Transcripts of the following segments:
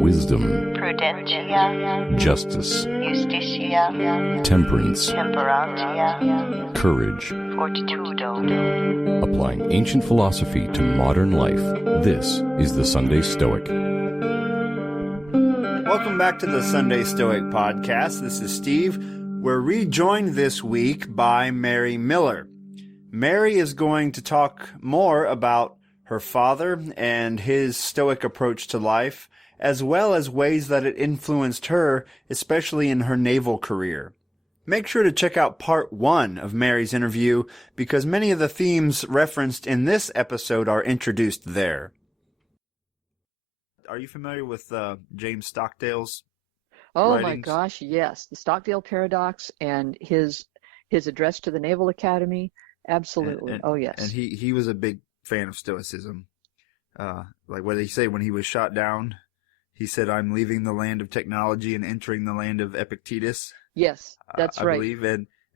wisdom, prudentia, justice, justitia, temperance, temperantia, courage. fortitudo. Applying ancient philosophy to modern life, this is the Sunday Stoic. Welcome back to the Sunday Stoic podcast. This is Steve. We're rejoined this week by Mary Miller. Mary is going to talk more about her father and his Stoic approach to life, as well as ways that it influenced her, especially in her naval career. Make sure to check out part 1 of Mary's interview, because many of the themes referenced in this episode are introduced there. Are you familiar with James Stockdale's Oh writings? my gosh, yes. The Stockdale Paradox and his address to the Naval Academy. Absolutely. Oh, yes. And he was a big fan of Stoicism. Like what did he say when he was shot down? He said, "I'm leaving the land of technology and entering the land of Epictetus." Yes, that's I right. believe,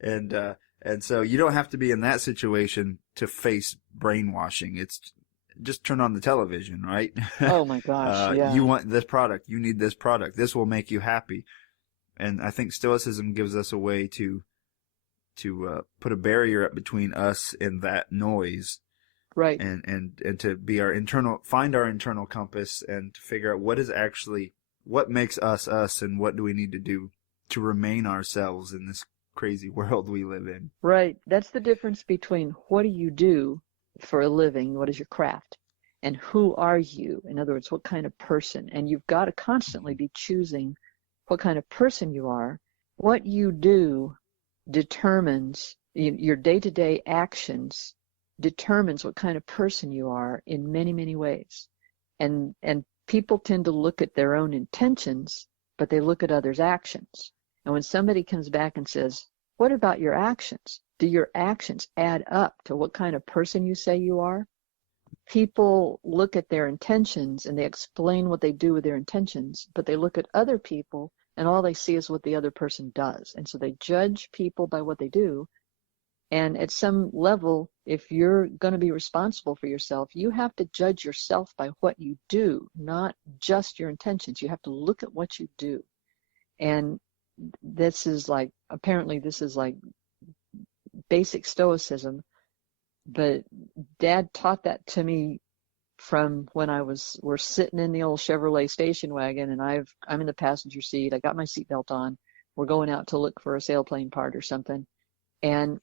and so you don't have to be in that situation to face brainwashing. It's just turn on the television, right? Oh my gosh, yeah. You want this product. You need this product. This will make you happy. And I think Stoicism gives us a way to put a barrier up between us and that noise. Right. And to be find our internal compass and to figure out what makes us us and what do we need to do to remain ourselves in this crazy world we live in. Right. That's the difference between what do you do for a living, what is your craft, and who are you? In other words, what kind of person? And you've got to constantly be choosing what kind of person you are. What you do determines your day-to-day actions, determines what kind of person you are in many, many ways. And people tend to look at their own intentions, but they look at others' actions. And when somebody comes back and says, "What about your actions? Do your actions add up to what kind of person you say you are?" People look at their intentions and they explain what they do with their intentions, but they look at other people and all they see is what the other person does. And so they judge people by what they do. And at some level, if you're going to be responsible for yourself, you have to judge yourself by what you do, not just your intentions. You have to look at what you do. And apparently this is like basic Stoicism, but Dad taught that to me from when we're sitting in the old Chevrolet station wagon, and I'm in the passenger seat. I got my seatbelt on. We're going out to look for a sailplane part or something, and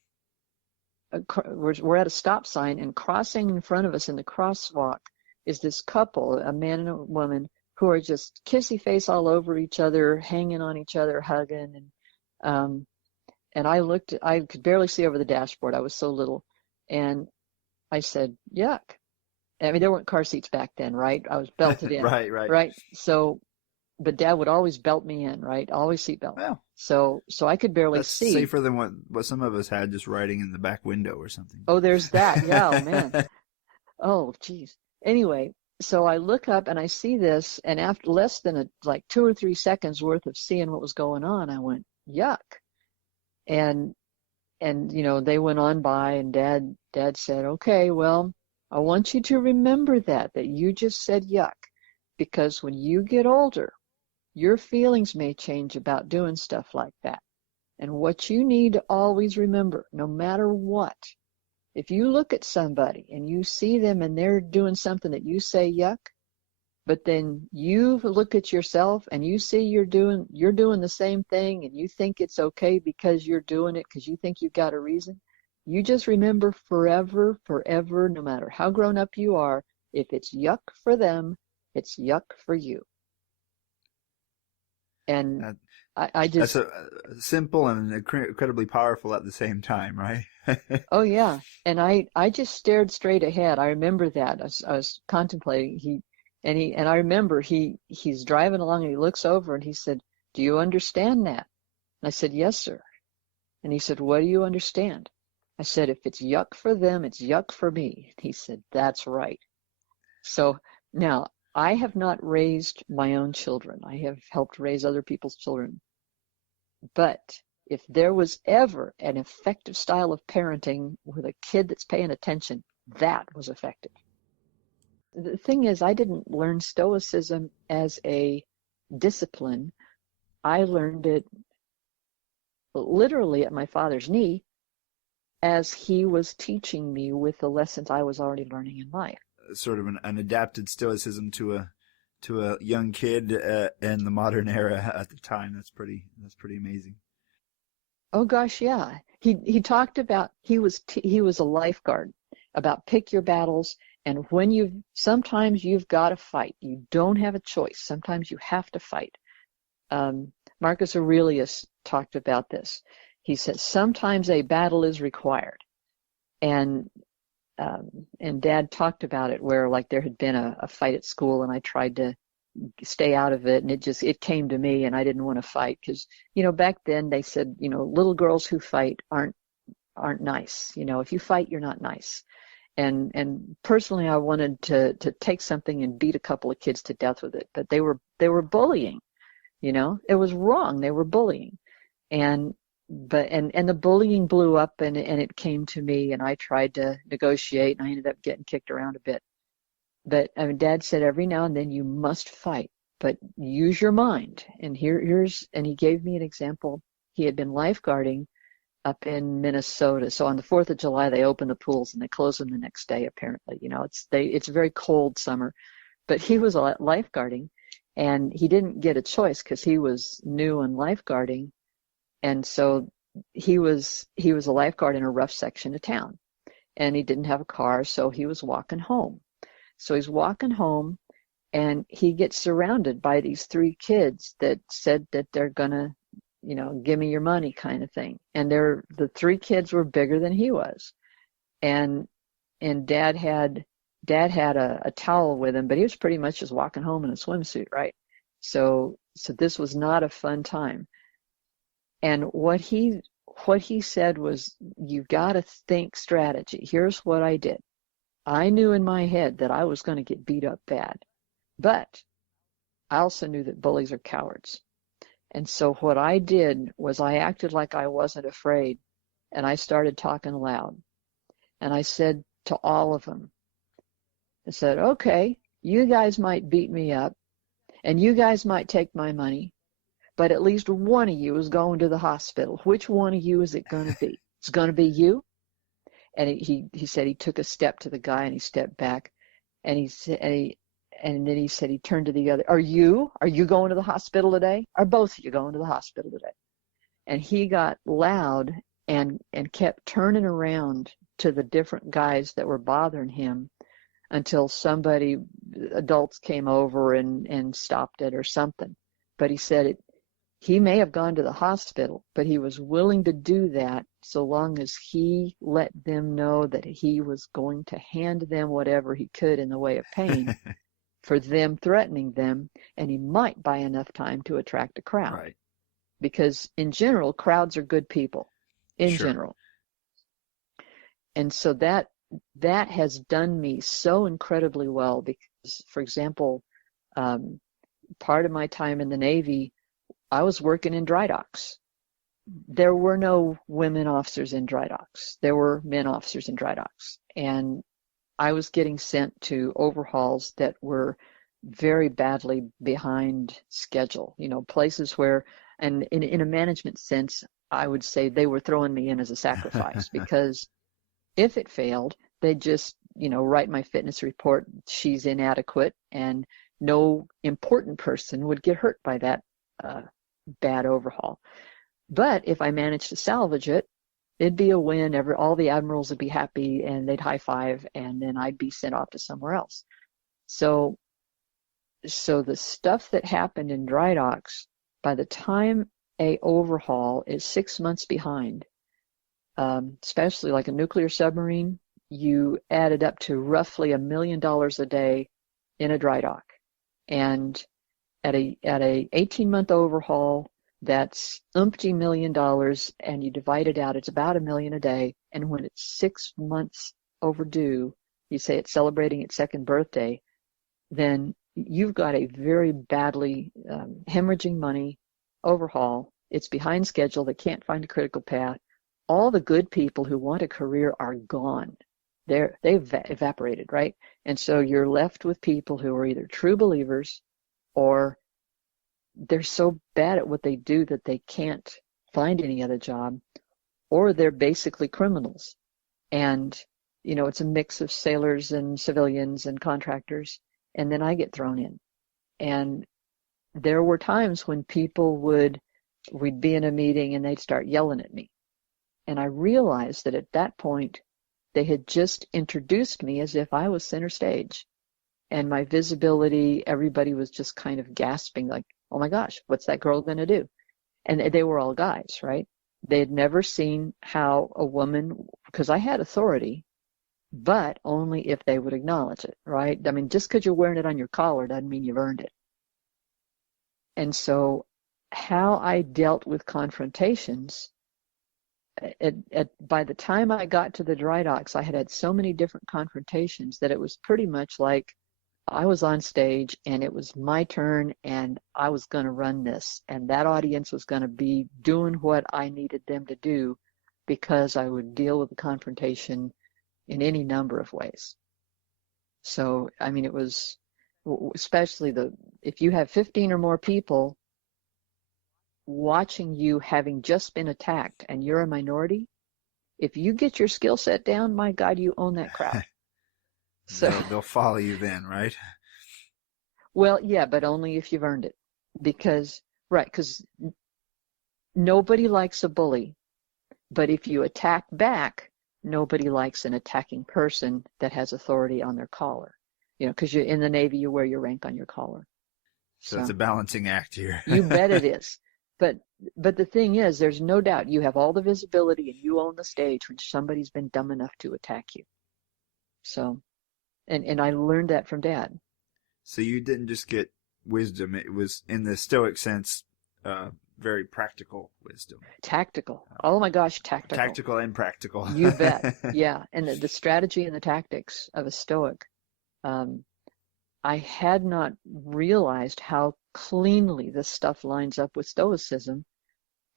we're at a stop sign, and crossing in front of us in the crosswalk is this couple, a man and a woman, who are just kissy face all over each other, hanging on each other, hugging, and I could barely see over the dashboard. I was so little, and I said, "Yuck." I mean, there weren't car seats back then, right? I was belted in. Right. So, but Dad would always belt me in, right? Always seatbelt. Well, so I could barely that's see. Safer than what some of us had, just riding in the back window or something. Oh, there's that. Yeah, oh, man. Oh, geez. Anyway, so I look up and I see this, and after less than 2 or 3 seconds worth of seeing what was going on, I went, "Yuck." And they went on by, and Dad said, "Okay, well, I want you to remember that you just said yuck, because when you get older, your feelings may change about doing stuff like that. And what you need to always remember, no matter what, if you look at somebody and you see them and they're doing something that you say yuck, but then you look at yourself and you see you're doing the same thing and you think it's okay because you're doing it because you think you've got a reason, you just remember forever, no matter how grown up you are, if it's yuck for them, it's yuck for you." And I just... That's simple and incredibly powerful at the same time, right? Oh, yeah. And I just stared straight ahead. I remember that. I was contemplating. And I remember he's driving along and he looks over and he said, "Do you understand that?" And I said, "Yes, sir." And he said, "What do you understand?" I said, "If it's yuck for them, it's yuck for me." He said, "That's right." So now, I have not raised my own children. I have helped raise other people's children. But if there was ever an effective style of parenting with a kid that's paying attention, that was effective. The thing is, I didn't learn Stoicism as a discipline. I learned it literally at my father's knee as he was teaching me with the lessons I was already learning in life. Sort of an adapted Stoicism to a young kid in the modern era at the time. That's pretty amazing. Oh gosh, yeah. He talked about he was a lifeguard, about pick your battles, and sometimes you've got to fight. You don't have a choice. Sometimes you have to fight. Marcus Aurelius talked about this. He said sometimes a battle is required, and Dad talked about it where like there had been a fight at school, and I tried to stay out of it, and it came to me, and I didn't want to fight because back then they said little girls who fight aren't nice. If you fight, you're not nice. And personally, I wanted to take something and beat a couple of kids to death with it, but they were bullying. It was wrong. They were bullying, and the bullying blew up, and it came to me, and I tried to negotiate, and I ended up getting kicked around a bit. But Dad said every now and then you must fight, but use your mind. And and he gave me an example. He had been lifeguarding up in Minnesota. So on the 4th of July, they open the pools and they close them the next day, apparently. It's a very cold summer. But he was lifeguarding, and he didn't get a choice because he was new in lifeguarding. And so he was a lifeguard in a rough section of town. And he didn't have a car, so he was walking home. So he's walking home, and he gets surrounded by these 3 kids that said that they're gonna give me your money kind of thing. And the 3 kids were bigger than he was. And Dad had a towel with him, but he was pretty much just walking home in a swimsuit, right? So this was not a fun time. And what he said was, you've got to think strategy. Here's what I did. I knew in my head that I was going to get beat up bad, but I also knew that bullies are cowards. And so what I did was I acted like I wasn't afraid, and I started talking loud. And I said to all of them, I said, okay, you guys might beat me up, and you guys might take my money, but at least one of you is going to the hospital. Which one of you is it going to be? It's going to be you. And he said he took a step to the guy, and he stepped back, and then he said he turned to the other. Are you going to the hospital today? Are both of you going to the hospital today? And he got loud and kept turning around to the different guys that were bothering him until adults came over and stopped it or something. But he said he may have gone to the hospital, but he was willing to do that so long as he let them know that he was going to hand them whatever he could in the way of pain for them threatening them, and he might buy enough time to attract a crowd. Right. Because in general, crowds are good people, in Sure. general. And so that has done me so incredibly well because, for example, part of my time in the Navy, I was working in dry docks. There were no women officers in dry docks. There were men officers in dry docks. And I was getting sent to overhauls that were very badly behind schedule, places where, and in a management sense, I would say they were throwing me in as a sacrifice because if it failed, they'd just, write my fitness report, she's inadequate, and no important person would get hurt by that bad overhaul. But if I managed to salvage it, it'd be a win. All the admirals would be happy, and they'd high five, and then I'd be sent off to somewhere else. So the stuff that happened in dry docks, by the time a overhaul is 6 months behind, especially like a nuclear submarine, you added up to roughly $1 million a day in a dry dock. And at a 18-month overhaul, that's umpty $1 million, and you divide it out, it's about $1 million a day. And when it's 6 months overdue, you say it's celebrating its second birthday, then you've got a very badly hemorrhaging money overhaul. It's behind schedule. They can't find a critical path. All the good people who want a career are gone. They've evaporated, right? And so you're left with people who are either true believers or they're so bad at what they do that they can't find any other job, or they're basically criminals. And, it's a mix of sailors and civilians and contractors. And then I get thrown in. And there were times when we'd be in a meeting and they'd start yelling at me. And I realized that at that point, they had just introduced me as if I was center stage. And my visibility, everybody was just kind of gasping like, oh my gosh, what's that girl going to do? And they were all guys, right? They had never seen how a woman, because I had authority, but only if they would acknowledge it, right? I mean, just because you're wearing it on your collar doesn't mean you've earned it. And so how I dealt with confrontations, by the time I got to the dry docks, I had so many different confrontations that it was pretty much like I was on stage and it was my turn and I was going to run this. And that audience was going to be doing what I needed them to do because I would deal with the confrontation in any number of ways. So, I mean, it was especially if you have 15 or more people watching you having just been attacked and you're a minority, if you get your skill set down, my God, you own that crowd. So they'll follow you then, right? Well, yeah, but only if you've earned it. Because nobody likes a bully, but if you attack back, nobody likes an attacking person that has authority on their collar. Because you're in the Navy, you wear your rank on your collar. So it's a balancing act here. You bet it is. But the thing is, there's no doubt you have all the visibility and you own the stage when somebody's been dumb enough to attack you. So, and I learned that from Dad. So you didn't just get wisdom. It was, in the Stoic sense, very practical wisdom. Tactical. Oh my gosh, tactical. Tactical and practical. You bet. Yeah. And the strategy and the tactics of a Stoic. I had not realized how cleanly this stuff lines up with Stoicism.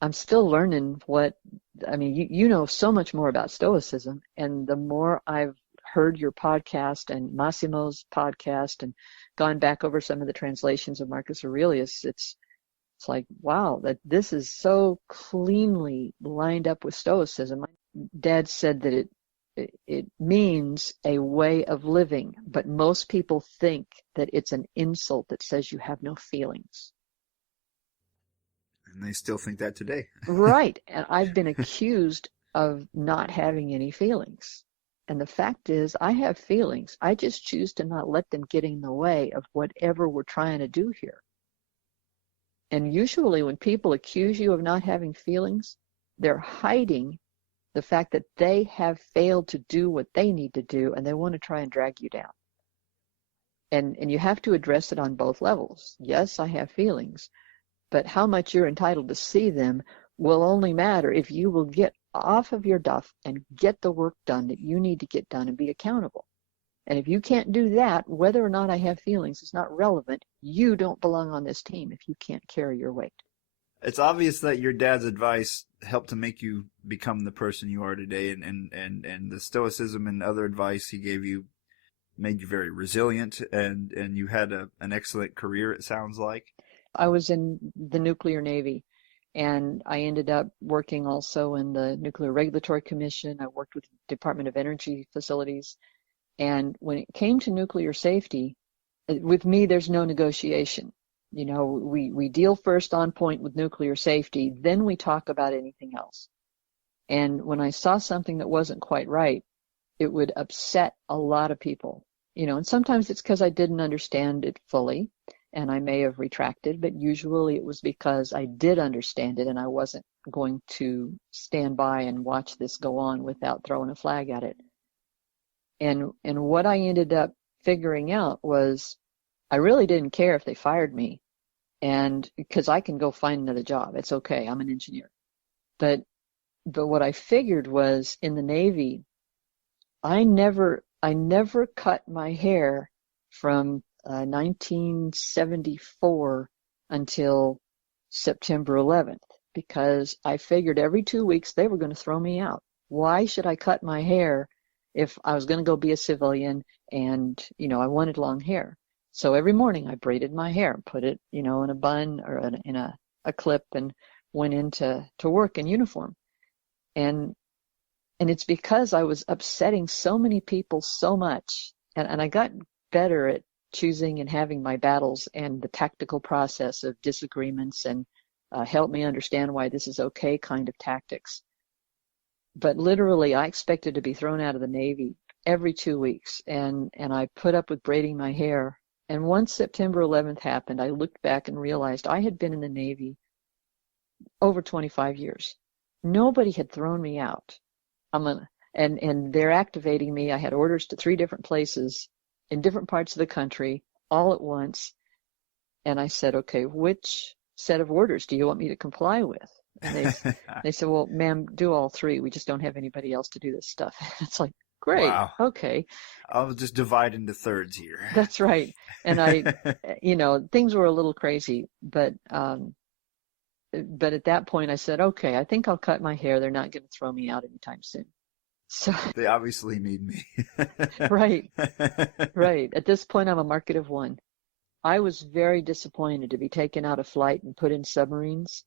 I'm still learning you know so much more about Stoicism. And the more I've heard your podcast and Massimo's podcast and gone back over some of the translations of Marcus Aurelius, it's like, wow, that this is so cleanly lined up with Stoicism. Dad said that it means a way of living, but most people think that it's an insult that says you have no feelings. And they still think that today. Right. And I've been accused of not having any feelings. And the fact is, I have feelings. I just choose to not let them get in the way of whatever we're trying to do here. And usually when people accuse you of not having feelings, they're hiding the fact that they have failed to do what they need to do, and they want to try and drag you down. And you have to address it on both levels. Yes, I have feelings, but how much you're entitled to see them will only matter if you will get off of your duff and get the work done that you need to get done and be accountable. And if you can't do that, whether or not I have feelings is not relevant. You don't belong on this team if you can't carry your weight. It's obvious that your dad's advice helped to make you become the person you are today, and the Stoicism and other advice he gave you made you very resilient, and you had an excellent career, it sounds like. I was in the nuclear Navy, and I ended up working also in the Nuclear Regulatory Commission. I worked with the Department of Energy facilities. And when it came to nuclear safety, with me, there's no negotiation. We deal first on point with nuclear safety, then we talk about anything else. And when I saw something that wasn't quite right, it would upset a lot of people. And sometimes it's because I didn't understand it fully, and I may have retracted, but usually it was because I did understand it and I wasn't going to stand by and watch this go on without throwing a flag at it. And what I ended up figuring out was I really didn't care if they fired me, and because I can go find another job. It's okay. I'm an engineer. But what I figured was in the Navy, I never cut my hair from 1974 until September 11th, because I figured every 2 weeks they were going to throw me out. Why should I cut my hair if I was going to go be a civilian And, I wanted long hair. So every morning I braided my hair, put it, in a bun or in a clip, and went into work in uniform. And it's because I was upsetting so many people so much. And I got better at choosing and having my battles and the tactical process of disagreements and help me understand why this is okay kind of tactics. But literally, I expected to be thrown out of the Navy every 2 weeks. And I put up with braiding my hair. And once September 11th happened, I looked back and realized I had been in the Navy over 25 years. Nobody had thrown me out. And they're activating me. I had orders to 3 different places in different parts of the country all at once. And I said, okay, which set of orders do you want me to comply with? And they said, well, ma'am, do all 3. We just don't have anybody else to do this stuff. It's like, great. Wow. Okay. I'll just divide into thirds here. That's right. And I, things were a little crazy, but at that point I said, okay, I think I'll cut my hair. They're not going to throw me out anytime soon. So they obviously need me. Right. At this point, I'm a market of one. I was very disappointed to be taken out of flight and put in submarines.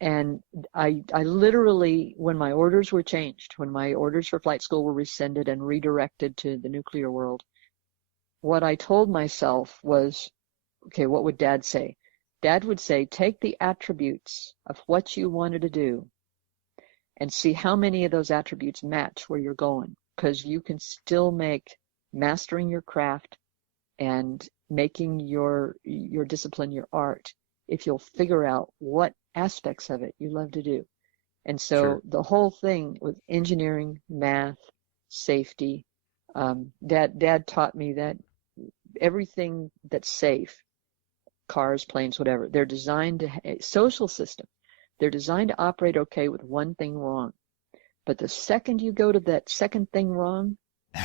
And I literally, when my orders were changed, when my orders for flight school were rescinded and redirected to the nuclear world, what I told myself was, okay, what would Dad say? Dad would say, take the attributes of what you wanted to do and see how many of those attributes match where you're going, because you can still make mastering your craft and making your discipline your art if you'll figure out what aspects of it you love to do. And so Sure. The whole thing with engineering, math, safety, Dad taught me that everything that's safe, cars, planes, whatever, they're designed to social system. They're designed to operate okay with one thing wrong. But the second you go to that second thing wrong,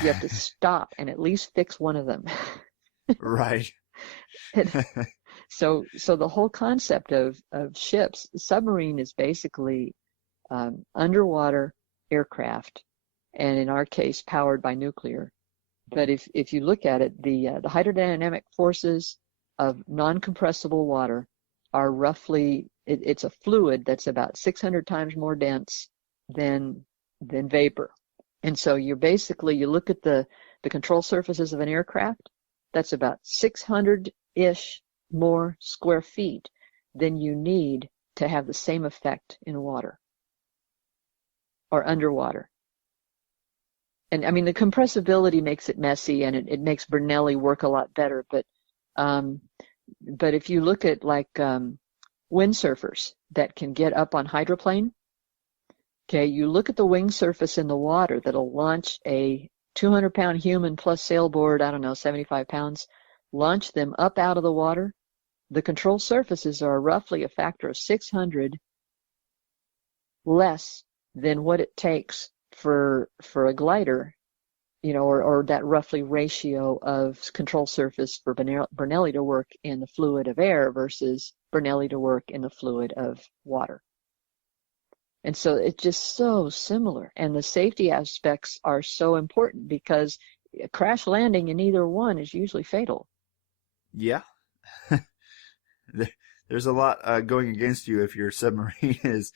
you have to stop and at least fix one of them. Right. So the whole concept of ships, submarine is basically underwater aircraft, and in our case, powered by nuclear. But if you look at it, the hydrodynamic forces of non-compressible water are roughly, it's a fluid that's about 600 times more dense than vapor. And so you look at the control surfaces of an aircraft, that's about 600-ish more square feet than you need to have the same effect in water or underwater. And I mean, the compressibility makes it messy, and it makes Bernoulli work a lot better. But if you look at windsurfers that can get up on hydroplane, okay, you look at the wing surface in the water that'll launch a 200-pound human plus sailboard, 75 pounds, launch them up out of the water. The control surfaces are roughly a factor of 600 less than what it takes for a glider, or that roughly ratio of control surface for Bernoulli to work in the fluid of air versus Bernoulli to work in the fluid of water. And so it's just so similar. And the safety aspects are so important because a crash landing in either one is usually fatal. Yeah. There's a lot going against you if your submarine is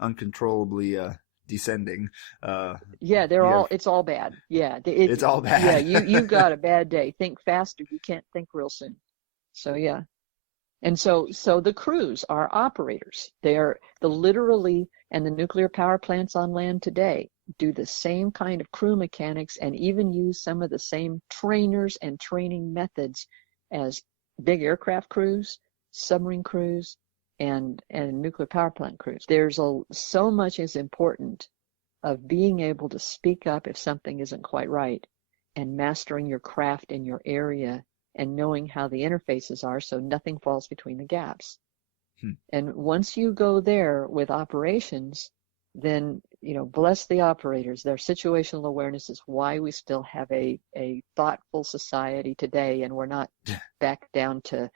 uncontrollably descending. It's all bad. Yeah. It's all bad. Yeah, you've got a bad day. Think faster. You can't think real soon. So, yeah. And so the crews are operators. They are literally, and the nuclear power plants on land today do the same kind of crew mechanics and even use some of the same trainers and training methods as big aircraft crews, submarine crews, and nuclear power plant crews. There's so much is important of being able to speak up if something isn't quite right, and mastering your craft in your area and knowing how the interfaces are so nothing falls between the gaps. And once you go there with operations, then, bless the operators. Their situational awareness is why we still have a thoughtful society today, and we're not back down to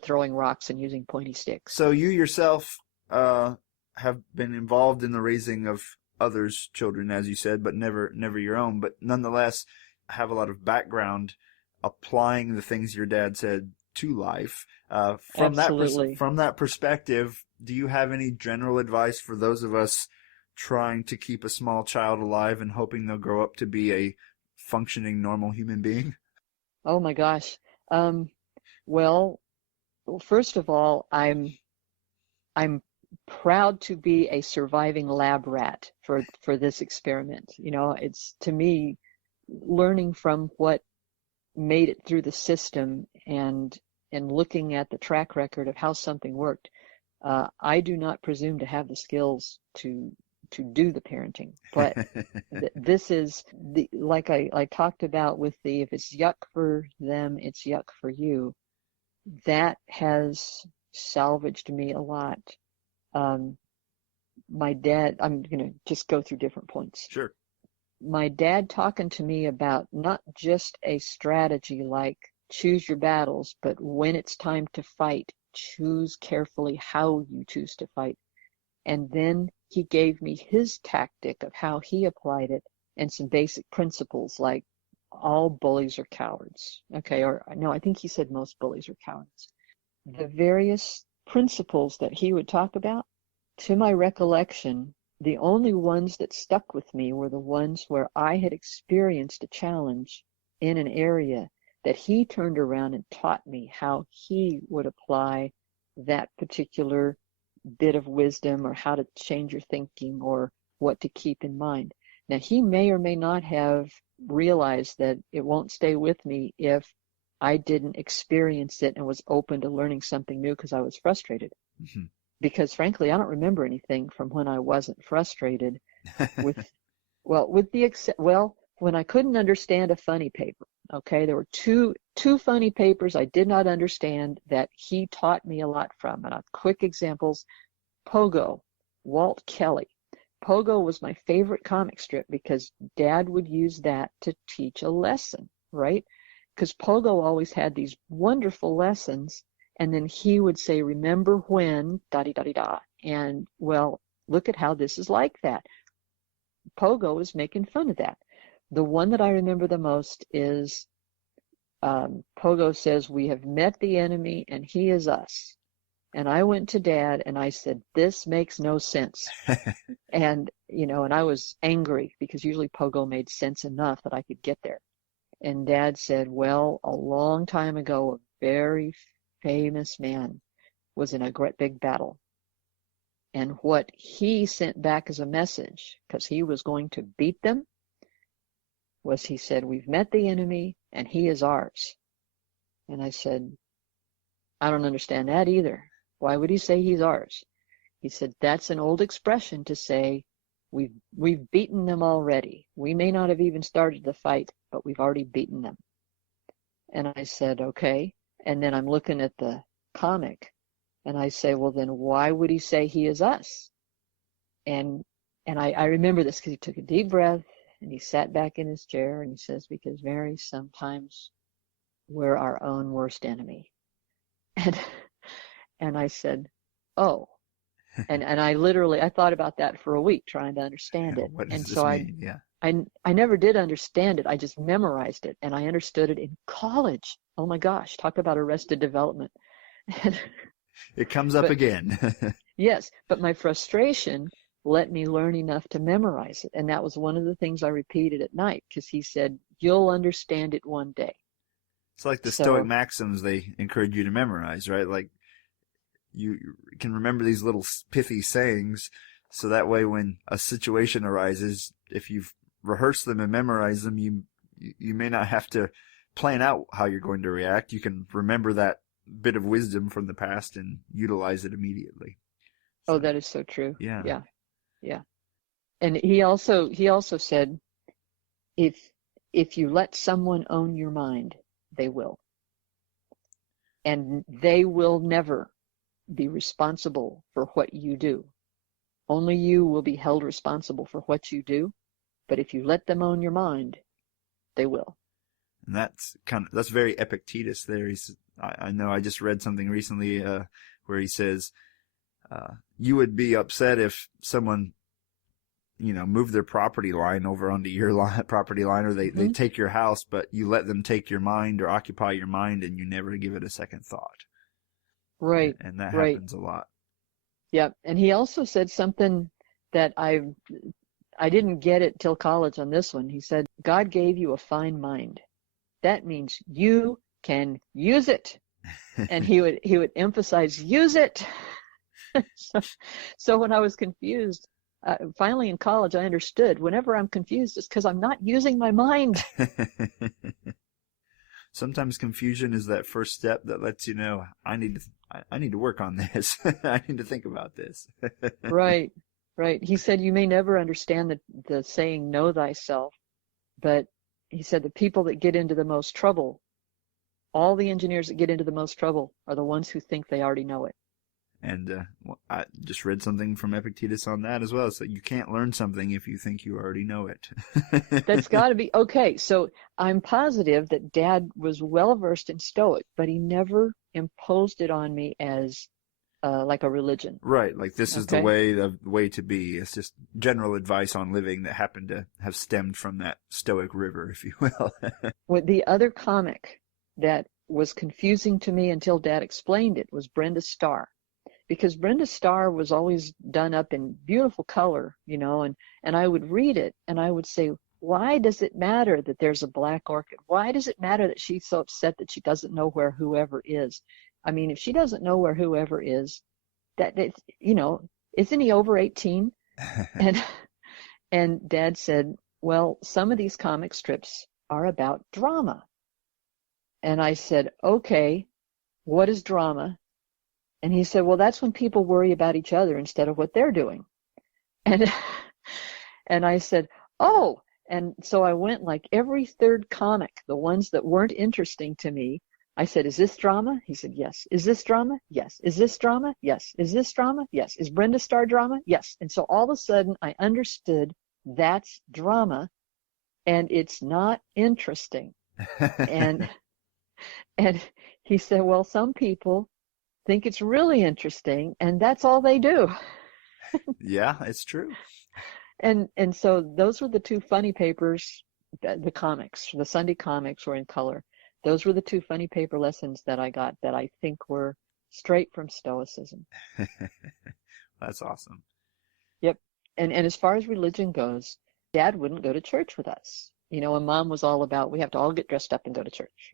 throwing rocks and using pointy sticks. So you yourself have been involved in the raising of others' children, as you said, but never your own. But nonetheless, have a lot of background applying the things your dad said to life. Absolutely. From that perspective, do you have any general advice for those of us trying to keep a small child alive and hoping they'll grow up to be a functioning, normal human being? Oh my gosh. Well, first of all, I'm proud to be a surviving lab rat for this experiment. You know, it's, to me, learning from what made it through the system and looking at the track record of how something worked. I do not presume to have the skills to do the parenting, but this is the, like I talked about with the, if it's yuck for them, it's yuck for you. That has salvaged me a lot. My dad, I'm going to just go through different points. Sure. My dad talking to me about not just a strategy like choose your battles, but when it's time to fight, choose carefully how you choose to fight. And then he gave me his tactic of how he applied it and some basic principles like all bullies are cowards. Okay, or no, I think he said most bullies are cowards. The various principles that he would talk about, to my recollection, the only ones that stuck with me were the ones where I had experienced a challenge in an area that he turned around and taught me how he would apply that particular bit of wisdom or how to change your thinking or what to keep in mind. Now, he may or may not have realized that it won't stay with me if I didn't experience it and was open to learning something new because I was frustrated. Mm-hmm. Because frankly, I don't remember anything from when I wasn't frustrated with, when I couldn't understand a funny paper. Okay, there were two funny papers I did not understand that he taught me a lot from. And quick examples: Pogo, Walt Kelly. Pogo was my favorite comic strip because Dad would use that to teach a lesson, right? Because Pogo always had these wonderful lessons, and then he would say, remember when, da-di-da-di-da. And, well, look at how this is like that. Pogo is making fun of that. The one that I remember the most is Pogo says, we have met the enemy and he is us. And I went to Dad and I said, this makes no sense. And, and I was angry because usually Pogo made sense enough that I could get there. And Dad said, well, a long time ago, a very famous man was in a great big battle. And what he sent back as a message, because he was going to beat them, was he said, we've met the enemy and he is ours. And I said, I don't understand that either. Why would he say he's ours? He said, that's an old expression to say, we've beaten them already. We may not have even started the fight, but we've already beaten them. And I said, okay. And then I'm looking at the comic and I say, well, then why would he say he is us? And I remember this because he took a deep breath and he sat back in his chair and he says, because Mary, sometimes we're our own worst enemy. And I said, oh. And I thought about that for a week trying to understand it. What does and this so mean? Yeah. I never did understand it. I just memorized it and I understood it in college. Oh my gosh, talk about arrested development. It comes up again. Yes, but my frustration let me learn enough to memorize it. And that was one of the things I repeated at night because he said, you'll understand it one day. It's like the Stoic maxims they encourage you to memorize, right? Like you can remember these little pithy sayings so that way when a situation arises, if you've rehearsed them and memorized them, you may not have to plan out how you're going to react. You can remember that bit of wisdom from the past and utilize it immediately. So, oh, that is so true. Yeah. Yeah. And he also said, if you let someone own your mind, they will. And they will never be responsible for what you do. Only you will be held responsible for what you do. But if you let them own your mind, they will. And that's very Epictetus there. I know I just read something recently where he says, you would be upset if someone move their property line over onto your property line, or they take your house, but you let them take your mind or occupy your mind, and you never give it a second thought. Right. And that right. happens a lot. Yep. And he also said something that I didn't get it till college on this one. He said, God gave you a fine mind. That means you can use it. And he would emphasize, use it. So when I was confused, finally in college, I understood whenever I'm confused, it's because I'm not using my mind. Sometimes confusion is that first step that lets you know, I need to work on this. I need to think about this. Right. He said, you may never understand the saying, know thyself, but he said the people that get into the most trouble, all the engineers that get into the most trouble are the ones who think they already know it. And I just read something from Epictetus on that as well. So you can't learn something if you think you already know it. That's got to be okay. So I'm positive that Dad was well versed in Stoic, but he never imposed it on me as like a religion. Right, like this is the way to be. It's just general advice on living that happened to have stemmed from that Stoic river, if you will. What the other comic that was confusing to me until Dad explained it was Brenda Starr. Because Brenda Starr was always done up in beautiful color, and I would read it and I would say, why does it matter that there's a black orchid? Why does it matter that she's so upset that she doesn't know where whoever is? I mean, if she doesn't know where whoever is, isn't he over 18? And Dad said, well, some of these comic strips are about drama. And I said, okay, what is drama? And he said, well, that's when people worry about each other instead of what they're doing. And I said, oh. And so I went like every third comic, the ones that weren't interesting to me. I said, is this drama? He said, yes. Is this drama? Yes. Is this drama? Yes. Is this drama? Yes. Is Brenda Starr drama? Yes. And so all of a sudden I understood that's drama and it's not interesting. and he said, well, some people think it's really interesting, and that's all they do. Yeah, it's true. And so those were the two funny papers, the comics, the Sunday comics were in color. Those were the two funny paper lessons that I got that I think were straight from Stoicism. That's awesome. Yep. And as far as religion goes, Dad wouldn't go to church with us. And Mom was all about, we have to all get dressed up and go to church.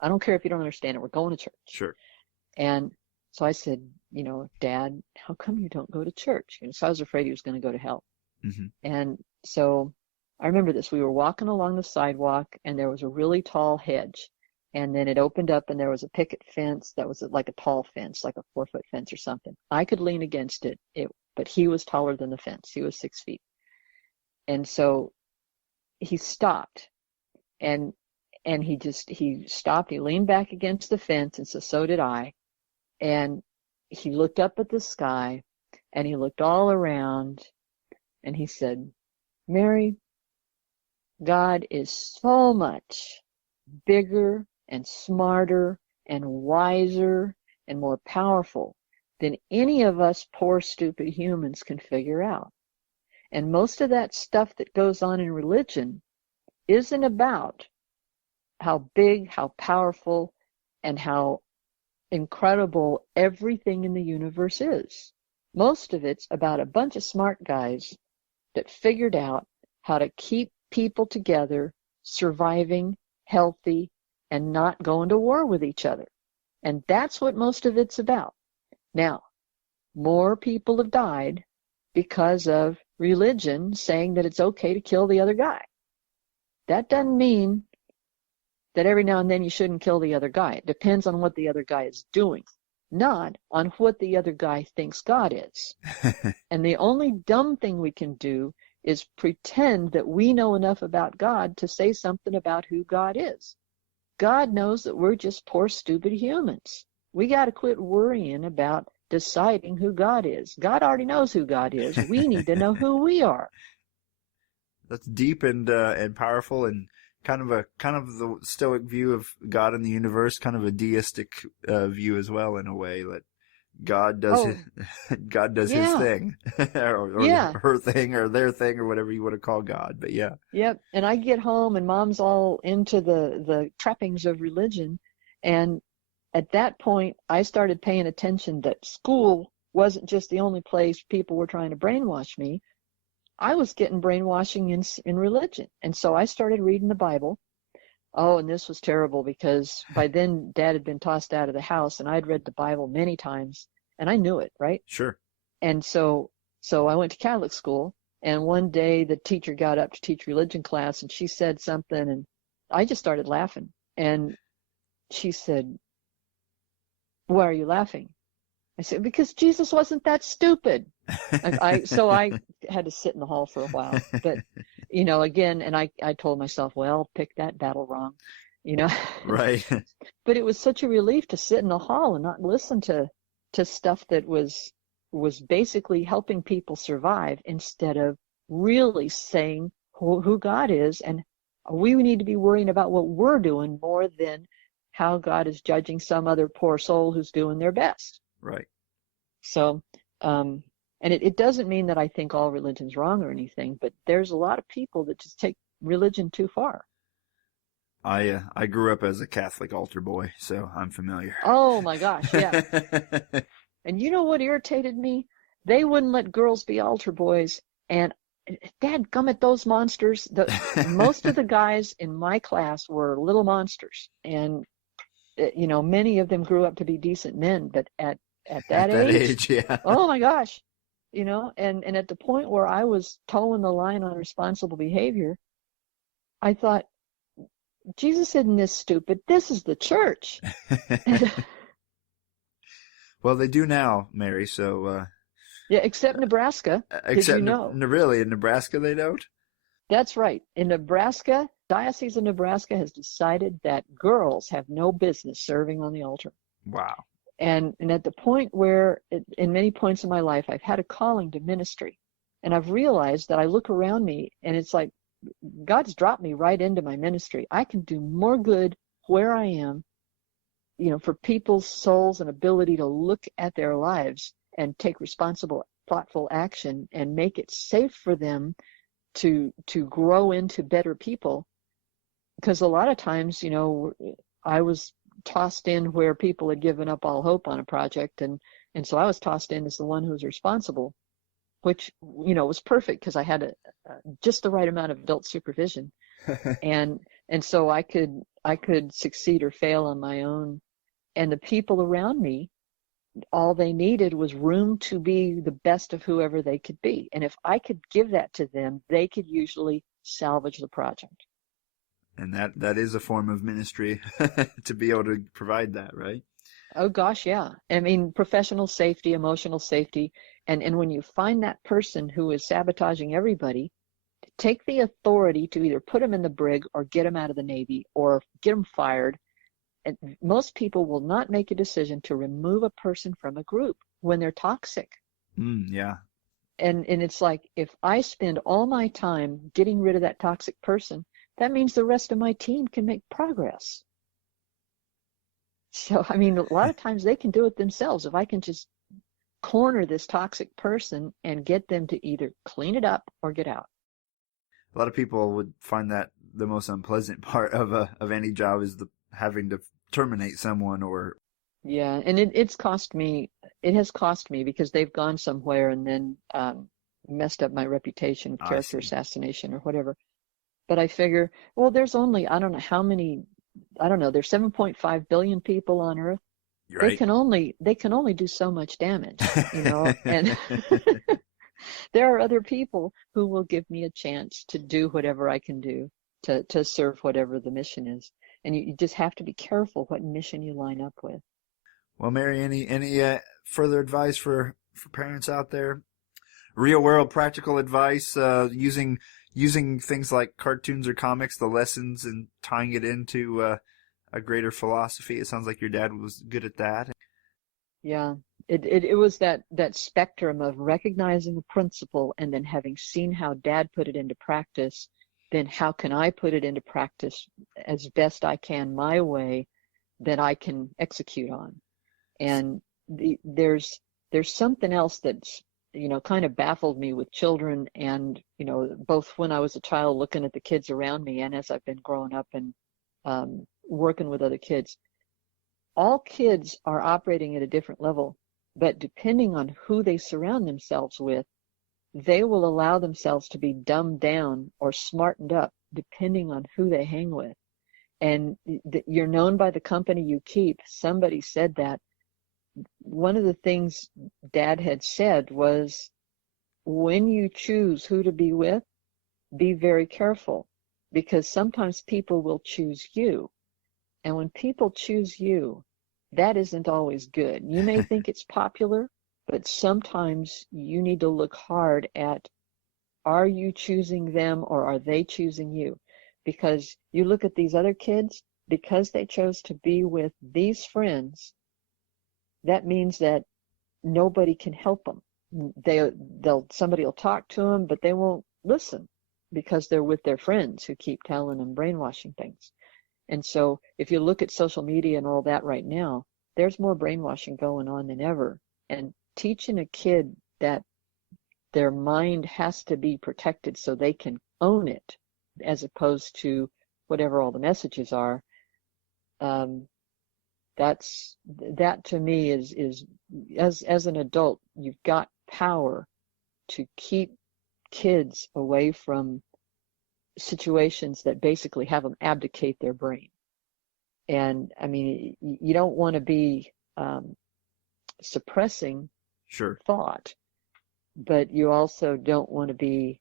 I don't care if you don't understand it, we're going to church. Sure. And so I said, Dad, how come you don't go to church? So I was afraid he was going to go to hell. Mm-hmm. And so I remember this. We were walking along the sidewalk, and there was a really tall hedge. And then it opened up, and there was a picket fence that was like a tall fence, like a 4-foot fence or something. I could lean against it, but he was taller than the fence. He was 6 feet. And so he stopped, and he stopped. He leaned back against the fence, and so did I. And he looked up at the sky, and he looked all around, and he said, Mary, God is so much bigger and smarter and wiser and more powerful than any of us poor, stupid humans can figure out. And most of that stuff that goes on in religion isn't about how big, how powerful, and how incredible everything in the universe is. Most of it's about a bunch of smart guys that figured out how to keep people together, surviving, healthy, and not going to war with each other. And that's what most of it's about. Now, more people have died because of religion saying that it's okay to kill the other guy. That doesn't mean that every now and then you shouldn't kill the other guy. It depends on what the other guy is doing, not on what the other guy thinks God is. And the only dumb thing we can do is pretend that we know enough about God to say something about who God is. God knows that we're just poor, stupid humans. We got to quit worrying about deciding who God is. God already knows who God is. We need to know who we are. That's deep and powerful, and kind of the Stoic view of God and the universe, kind of a deistic view as well, in a way, that God does Oh, God does his yeah, thing, or yeah, her thing, or their thing, or whatever you want to call God. But yeah, yep. And I get home and mom's all into the trappings of religion. And at that point, I started paying attention that school wasn't just the only place people were trying to brainwash me. I was getting brainwashing in religion. And so I started reading the Bible. Oh, and this was terrible because by then Dad had been tossed out of the house and I'd read the Bible many times and I knew it, right? sure. And so I went to Catholic school, and one day the teacher got up to teach religion class and she said something and I just started laughing. And she said, "Why are you laughing?" I said, "Because Jesus wasn't that stupid." So I had to sit in the hall for a while. But, again, and I told myself, well, pick that battle wrong, you know. Right. But it was such a relief to sit in the hall and not listen to stuff that was basically helping people survive instead of really saying who God is, and we need to be worrying about what we're doing more than how God is judging some other poor soul who's doing their best. Right. So, and it doesn't mean that I think all religion's wrong or anything, but there's a lot of people that just take religion too far. I grew up as a Catholic altar boy, so I'm familiar. Oh my gosh, yeah. And you know what irritated me? They wouldn't let girls be altar boys, and dadgummit, those monsters. Most of the guys in my class were little monsters, and many of them grew up to be decent men, but at At that that age, age, yeah. oh my gosh, and at the point where I was towing the line on responsible behavior, I thought, Jesus isn't this stupid. This is the church. Well, they do now, Mary. So, Yeah, except Nebraska. Did except you know? really in Nebraska they don't. That's right. In Nebraska, Diocese of Nebraska has decided that girls have no business serving on the altar. Wow. And at the point where, in many points in my life, I've had a calling to ministry. And I've realized that I look around me and it's like God's dropped me right into my ministry. I can do more good where I am, for people's souls and ability to look at their lives and take responsible, thoughtful action and make it safe for them to grow into better people. Because a lot of times, I was tossed in where people had given up all hope on a project, and so I was tossed in as the one who was responsible, which was perfect because I had just the right amount of adult supervision, and so I could succeed or fail on my own, and the people around me, all they needed was room to be the best of whoever they could be, and if I could give that to them, they could usually salvage the project. And that is a form of ministry to be able to provide that, right? Oh gosh, yeah. I mean, professional safety, emotional safety, and when you find that person who is sabotaging everybody, take the authority to either put them in the brig or get them out of the Navy or get them fired. And most people will not make a decision to remove a person from a group when they're toxic. Yeah. And it's like, if I spend all my time getting rid of that toxic person, that means the rest of my team can make progress. So, I mean, a lot of times they can do it themselves. If I can just corner this toxic person and get them to either clean it up or get out. A lot of people would find that the most unpleasant part of any job is having to terminate someone or. Yeah, and it has cost me because they've gone somewhere and then messed up my reputation, character assassination or whatever. But I figure, well, there's only, I don't know, there's 7.5 billion people on Earth. Right. They can only do so much damage, and there are other people who will give me a chance to do whatever I can do to serve whatever the mission is. And you just have to be careful what mission you line up with. Well, Mary, any further advice for parents out there? Real world practical advice, using things like cartoons or comics, the lessons, and tying it into a greater philosophy. It sounds like your dad was good at that. Yeah, it was that spectrum of recognizing a principle and then having seen how Dad put it into practice, then how can I put it into practice as best I can my way that I can execute on. And there's something else that's, kind of baffled me with children, and, both when I was a child looking at the kids around me and as I've been growing up and working with other kids. All kids are operating at a different level, but depending on who they surround themselves with, they will allow themselves to be dumbed down or smartened up depending on who they hang with. And you're known by the company you keep. Somebody said that. One of the things Dad had said was, when you choose who to be with, be very careful, because sometimes people will choose you. And when people choose you, that isn't always good. You may think it's popular, but sometimes you need to look hard at, are you choosing them or are they choosing you? Because you look at these other kids, because they chose to be with these friends, that means that nobody can help them. Somebody will talk to them, but they won't listen because they're with their friends who keep telling them brainwashing things. And so if you look at social media and all that right now, there's more brainwashing going on than ever. And teaching a kid that their mind has to be protected so they can own it, as opposed to whatever all the messages are, that to me is as an adult, you've got power to keep kids away from situations that basically have them abdicate their brain. And I mean, you don't want to be suppressing thought, but you also don't want to be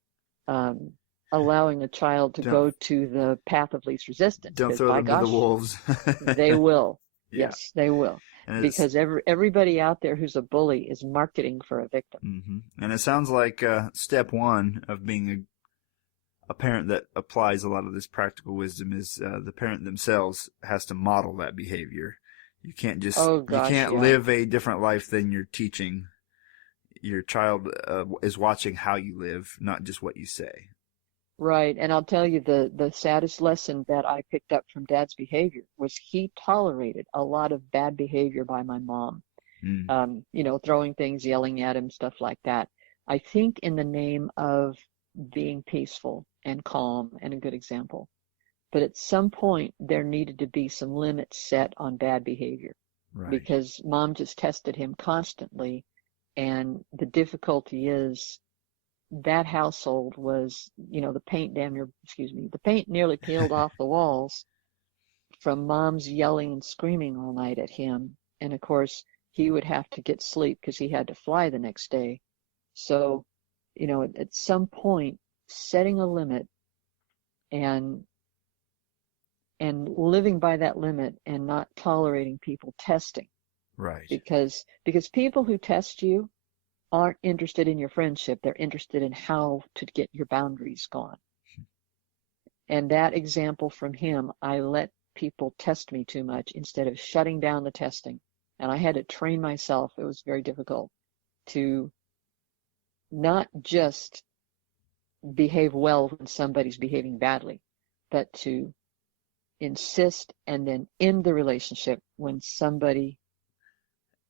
allowing a child to go to the path of least resistance. Don't throw them to the wolves. They will. Yeah. Yes, they will. Because everybody out there who's a bully is marketing for a victim. Mm-hmm. And it sounds like step one of being a parent that applies a lot of this practical wisdom is the parent themselves has to model that behavior. You can't just live a different life than you're teaching. Your child is watching how you live, not just what you say. Right. And I'll tell you, the saddest lesson that I picked up from Dad's behavior was he tolerated a lot of bad behavior by my mom. Throwing things, yelling at him, stuff like that. I think in the name of being peaceful and calm and a good example. But at some point, there needed to be some limits set on bad behavior. Right. Because Mom just tested him constantly. And the difficulty is that household was, the paint nearly peeled off the walls from Mom's yelling and screaming all night at him. And of course, he would have to get sleep because he had to fly the next day. So, at some point, setting a limit and living by that limit and not tolerating people testing. Right. Because people who test you aren't interested in your friendship. They're interested in how to get your boundaries gone. And that example from him, I let people test me too much instead of shutting down the testing. And I had to train myself. It was very difficult to not just behave well when somebody's behaving badly, but to insist and then end the relationship when somebody.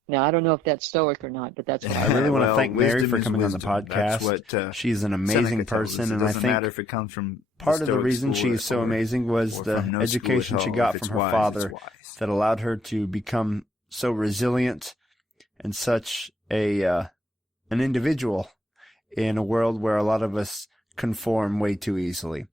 Now, I don't know if that's Stoic or not, but that's what I really want to thank Mary for coming on the podcast. She's an amazing person, and I think matter if it comes from part of the reason she's so amazing was the education she got from her father that allowed her to become so resilient and such an individual in a world where a lot of us conform way too easily.